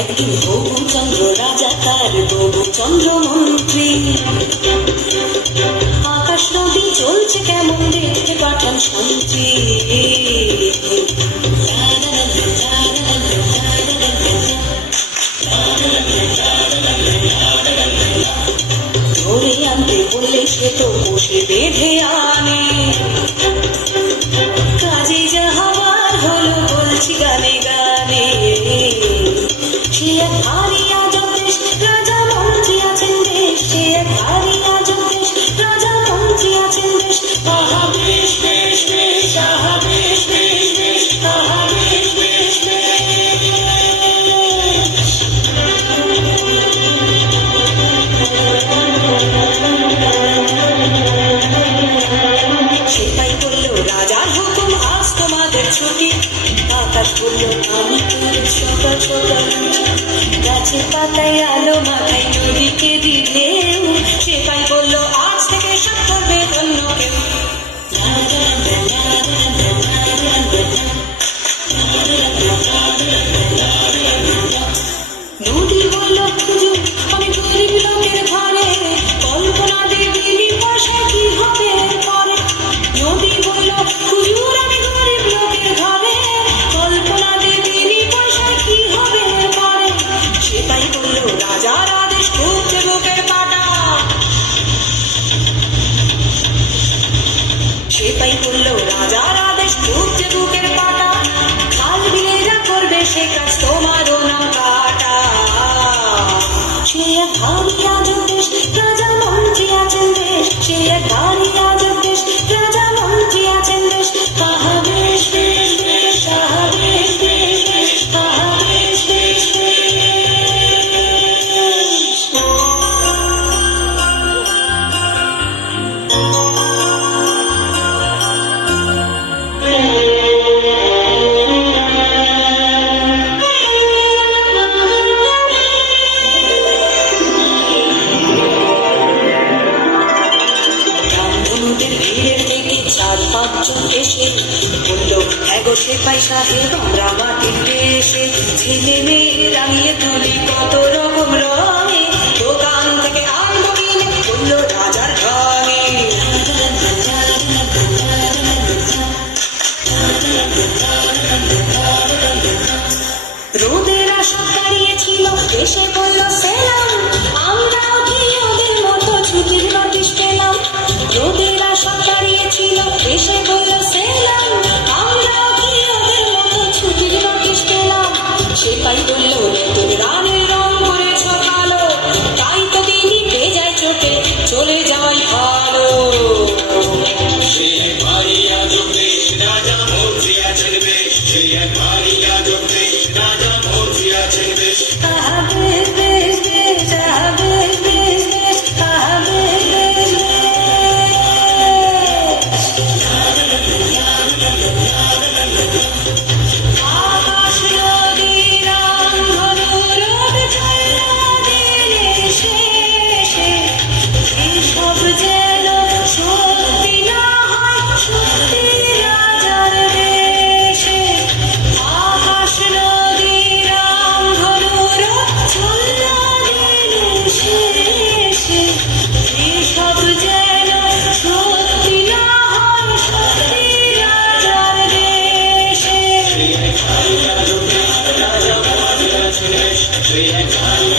একদিন বহুচন্দ্র রাজা তার বহুচন্দ্র মন্ত্রী আকাশ নদী চলছে কেমন দেখতে পাঠান শান্তি ধরে আনতে বললে সে তো বসে বেঁধে আনে কাজে যাহাবার হলো বলছি গানে গানে সে এক ভারী আজব দেশ রাজা মন্ত্রী আছেন বেশ সে এক ভারী আজব দেশ রাজা মন্ত্রী আছেন বেশ আহা বেশ বেশ বেশ আহা বেশ বেশ বেশ আহা বেশ বেশ সেটাই বলল রাজার হুকুম আজ তোমাদের ছুটি আকাশ বলল আমি তোর সকাল সকাল গাছের পাতায় আলো মাথায় নদীকে দিলেও সেটাই বলল আজ থেকে সব করবে অন্য কেউ নদী বলল হুজুর আমি গরিব লোকের ঘরে কল্পনা দেবিনী পয়সা কি হবে পরে নদী বলল হুজুর আমি গরিব লোকের ঘরে কল্পনা দেবিনী পয়সা কি হবে পরে সেটাই বলল রাজার আদেশ করছে বুকের পাটা সেটাই বলল রাজার আদেশ করছে বুকের পাটা খাল বিলে যা করবে সে কাজ তোমারও না কাটা সে এক ভারী আজব দেশ রাজা মন্ত্রী আছেন দেশ সে এক ভারী আজব দেশ রাজা মন্ত্রী আছেন দেশ আহা বেশ বেশ বেশ আহা বেশ বেশ বেশ আহা বেশ বেশ এসে বলল এগো সেপাই সাহেব আমরা মাটির দেশে ছেলে মেয়ে রাঙিয়ে তুলি কত রকম রঙে দোকান থেকে আনবো কিনে বলল রাজার ঘরে রোদের আশা হারিয়েছিল এসে বলল সেলাম আমরাও কি ওদের মতো ছুটির নোটিশ পেলাম রোদের আশা হারিয়েছিল এসে বলল সেলাম আমরাও কি ওদের মতো ছুটির নোটিশ পেলাম সেপাই বলল নতুন রানের রং করেছ কালো তাই তো তিনি বেজায় চোখে চলে যাওয়াই ভালো সে এক ভারী আজব দেশ রাজা মন্ত্রী আছেন বেশ সে এক ভারী আজব দেশ রাজা মন্ত্রী আছেন বেশ আহা বেশ বেশ বেশ আহা বেশ বেশ বেশ আহা বেশ বেশ আকাশ নদী রাম ধনু রোদ ঝলনা দিলে শেষে এসব যেন সত্যি না হয় সত্যি রাজার দেশে আকাশ নদী রাম ধনু রোদ ঝলনা দিলে শেষে এসব যেন সত্যি না হয় সত্যি রাজার দেশে সে এক ভারী আজব দেশ রাজা মন্ত্রী আছেন বেশ সে এক ভারী